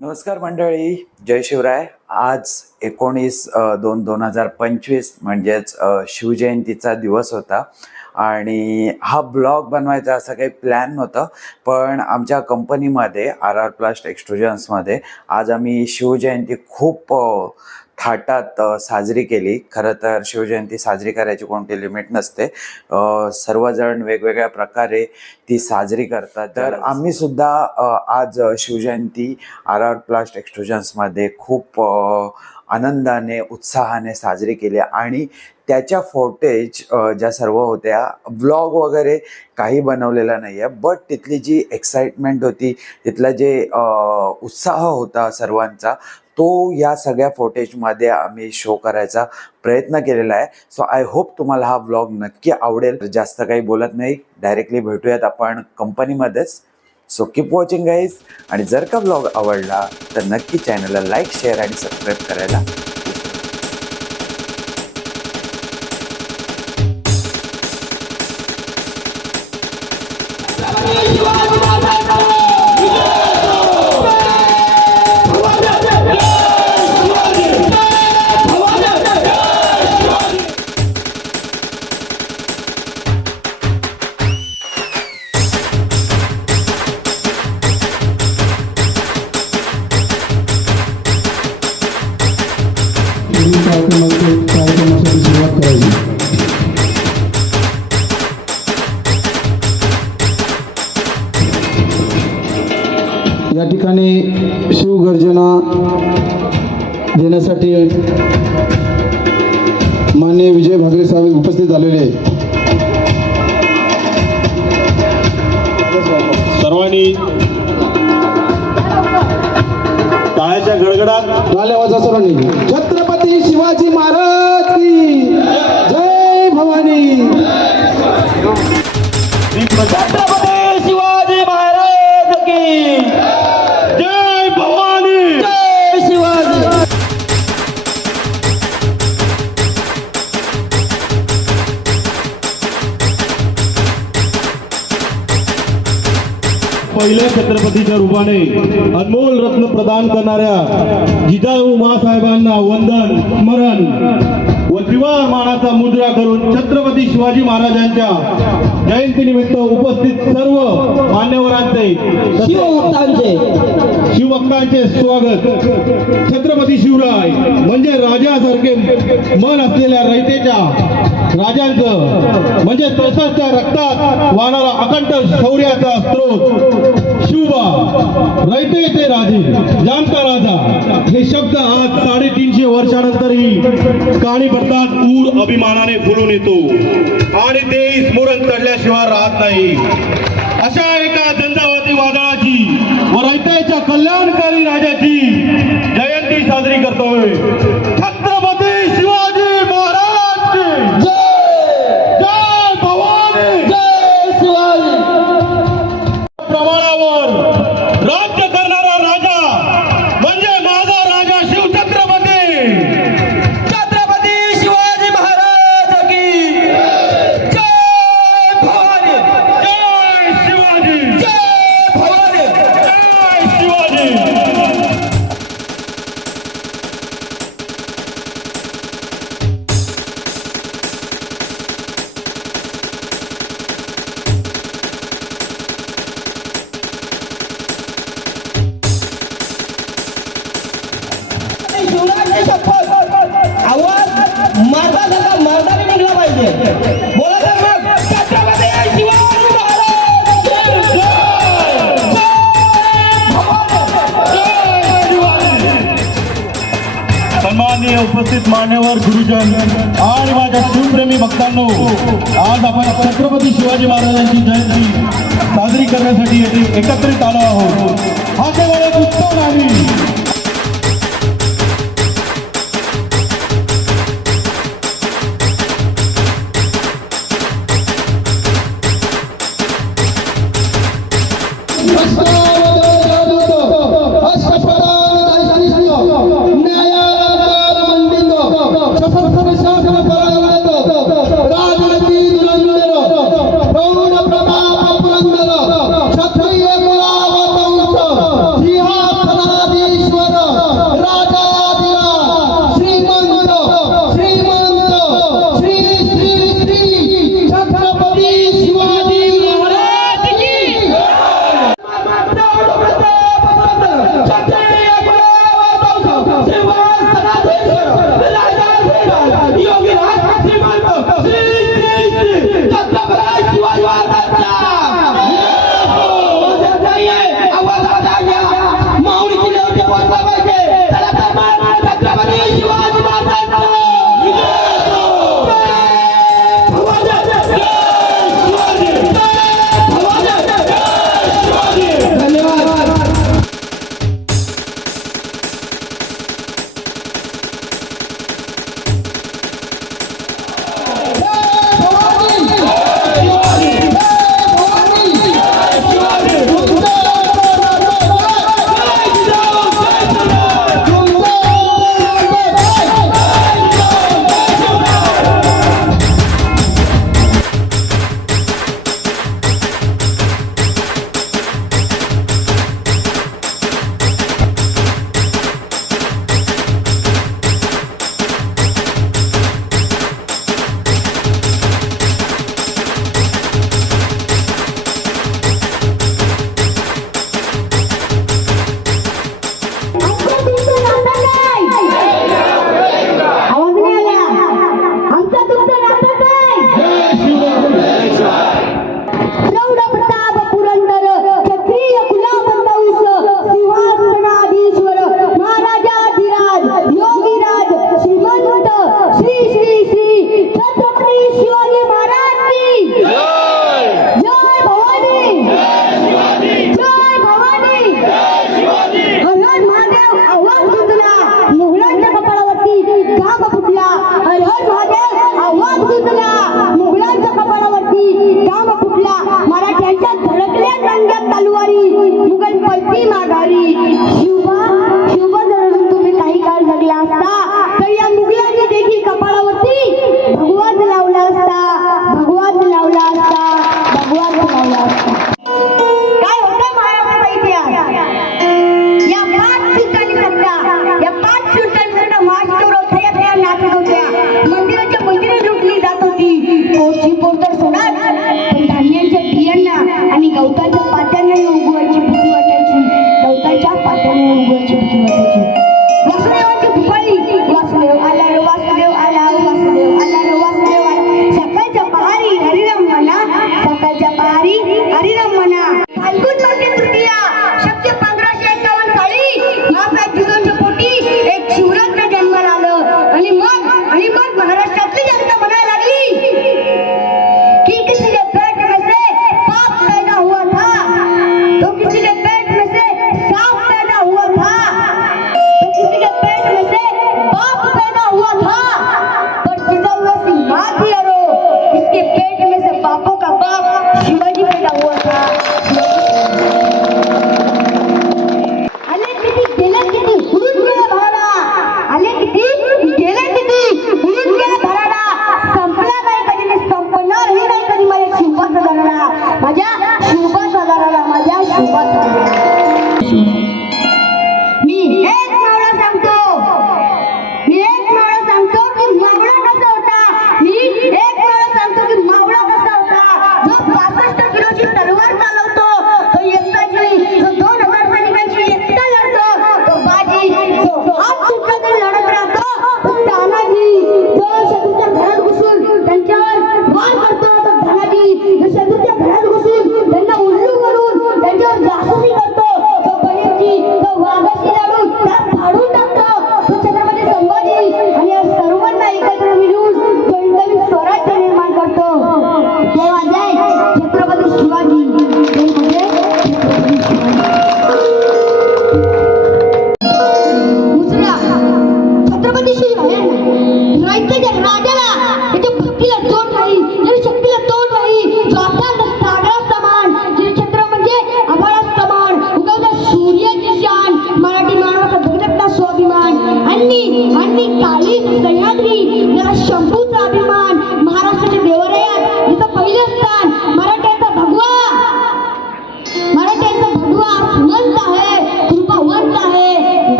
नमस्कार मंडळी. जय शिवराय. आज एकोणीस दोन दोन हजार पंचवीस म्हणजेच शिवजयंतीचा दिवस होता आणि हा ब्लॉग बनवायचा असं काही प्लॅन नव्हतं पण आमच्या कंपनीमध्ये आर आर प्लास्ट एक्सट्रुजन्समध्ये आज आम्ही शिवजयंती खूप थाटात साजरी केली. खरं तर शिवजयंती साजरी करायची कोणती लिमिट नसते. सर्वजण वेगवेगळ्या प्रकारे ती साजरी करतात. तर आम्ही सुद्धा आज शिवजयंती आर आर प्लास्ट एक्सट्रुजन्समध्ये खूप आनंदाने उत्साहाने साजरी केली आणि त्याच्या फुटेज ज्या सर्व होत्या ब्लॉग वगैरे काही बनवलेला नाही आहे बट तिथली जी एक्साइटमेंट होती तिथला जे उत्साह होता सर्वांचा तो या सगळ्या फुटेजमध्ये आम्ही शो करायचा प्रयत्न केलेला आहे. सो आय होप तुम्हाला हा व्लॉग नक्की आवडेल. जास्त काही बोलत नाही. डायरेक्टली भेटूयात आपण कंपनीमध्येच सो कीप वॉचिंग गाईज आणि जर का ब्लॉग आवडला तर नक्की चॅनलला लाईक शेअर आणि सबस्क्राईब करायला देण्यासाठी मान्य विजय भागरे साहेब उपस्थित झालेले सर्वांनी टाळ्याच्या गडगडात टाळ्या वाजा सर्वांनी. छत्रपती शिवाजी महाराज की जय भवानी. छत्रपती शिवाजी महाराज की पहिल्या छत्रपतीच्या रूपाने अनमोल रत्न प्रदान करणाऱ्या जिजाऊ महासाहेबांना वंदन स्मरण व त्रिवार मानाचा मुद्रा करून छत्रपती शिवाजी महाराजांच्या जयंतीनिमित्त उपस्थित सर्व मान्यवरांचे शिवभक्तांचे. शिवभक्तांचे स्वागत. छत्रपती शिवराय म्हणजे राजासारखे मन असलेल्या रयतेच्या राजांचं म्हणजे तसंच त्या रक्तात वाहणारा अखंड शौर्याचा स्रोत. शिवबा रयतेचे राजे जाणता राजा. हे शब्द आज साडेतीनशे वर्षानंतरही कहाणी भरतात ऊर अभिमानाने फुलून येतो. आणि ते स्मरण चढल्याशिवाय राहत नाही. अशा एका झंझावाती वादळाची व रयतेच्या कल्याणकारी राजाची जयंती साजरी करतोय. सन्माननीय उपस्थित मान्यवर गुरुजन आणि माझ्या शिवप्रेमी भक्तांनो आज आपण छत्रपती शिवाजी महाराजांची जयंती साजरी करण्यासाठी येथे एकत्रित आलो आहोत. हा केवळ उत्सव नाही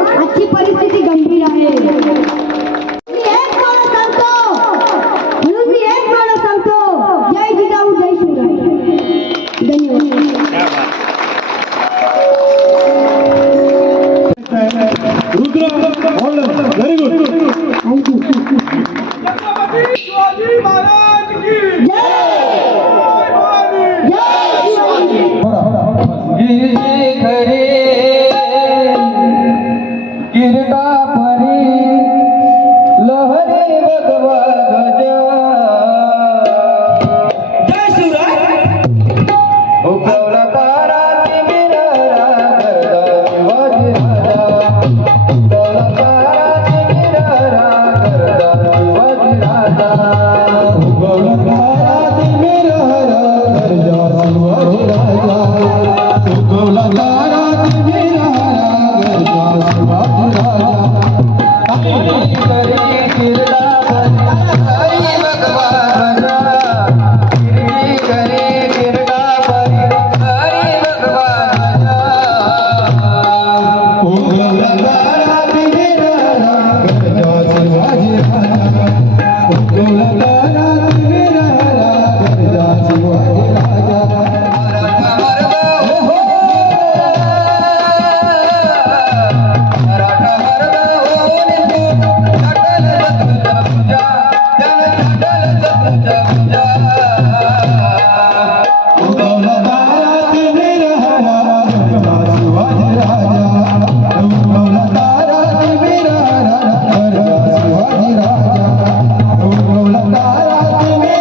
आजची परिस्थिती गंभीर आहे.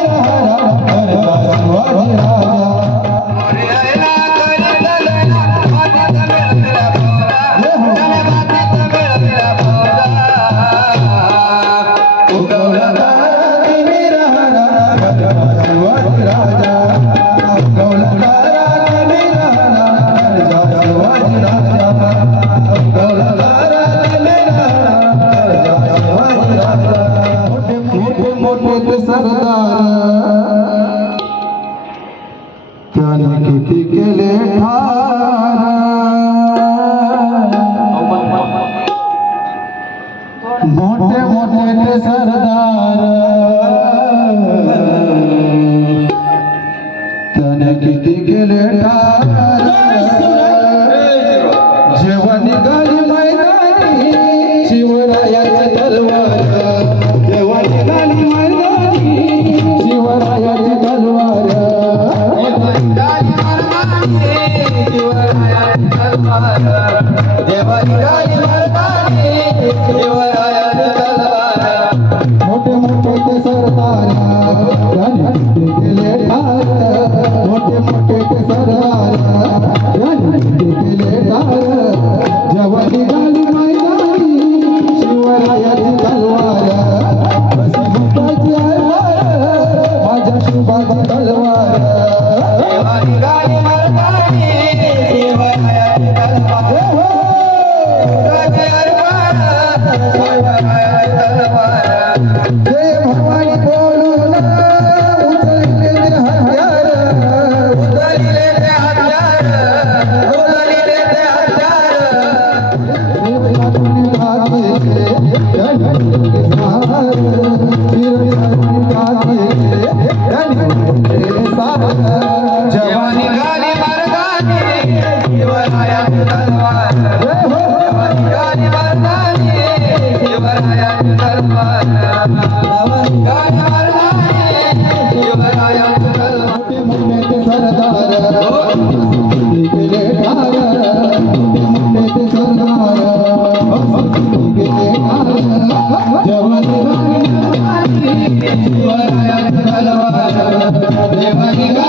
હર હર હર હર मोठे मोठे ते सरदार আমার Devagar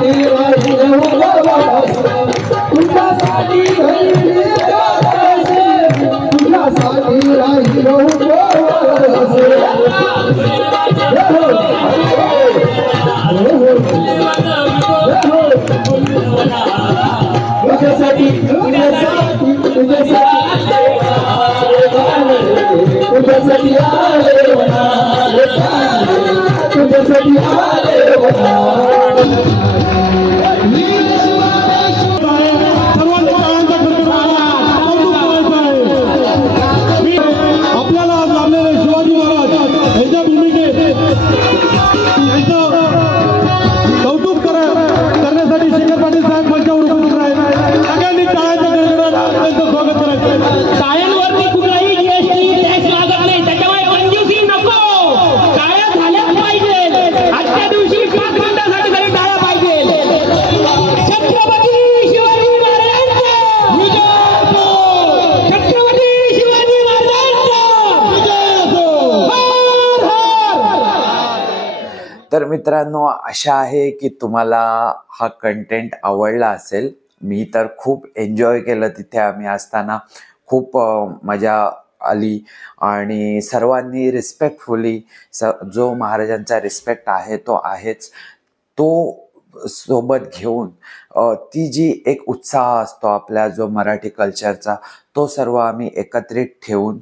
Yeah. मित्रांनो आशा आहे की तुम्हाला हा कंटेंट आवडला असेल. मी तर खूप एन्जॉय केलं तिथे आम्ही असताना. खूप मजा आली आणि सर्वांनी रिस्पेक्टफुली स जो महाराजांचा रिस्पेक्ट आहे तो आहेच. तो सोबत घेऊन ती जी एक उत्साह असतो आपल्या जो मराठी कल्चरचा तो सर्व आम्ही एकत्रित ठेवून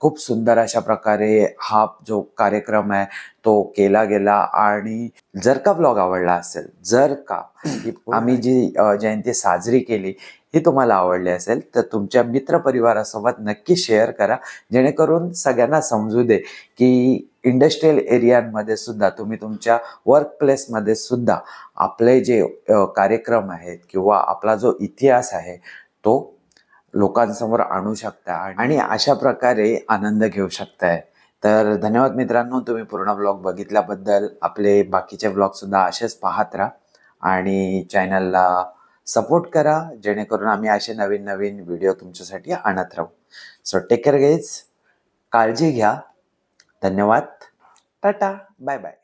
खूप सुंदर अशा प्रकारे हा जो कार्यक्रम आहे तो केला गेला. आणि जर का ब्लॉग आवडला असेल जर का आम्ही जी जयंती साजरी केली ही तुम्हाला आवडली असेल तर तुमच्या मित्रपरिवारासोबत नक्की शेअर करा जेणेकरून सगळ्यांना समजू दे की इंडस्ट्रीयल एरियांमध्ये सुद्धा तुम्ही तुमच्या वर्क प्लेसमध्ये सुद्धा आपले जे कार्यक्रम आहेत किंवा आपला जो इतिहास आहे तो लोकांसमोर आणू शकता आणि अशा प्रकारे आनंद घेऊ शकताय. तर धन्यवाद मित्रांनो तुम्ही पूर्ण ब्लॉग बघितल्याबद्दल. आपले बाकीचे ब्लॉगसुद्धा असेच पाहत राहा आणि चॅनलला सपोर्ट करा जेणेकरून आम्ही असे नवीन नवीन व्हिडिओ तुमच्यासाठी आणत राहू. सो टेक केअर गेज काळजी घ्या. धन्यवाद. टाटा. Bye bye.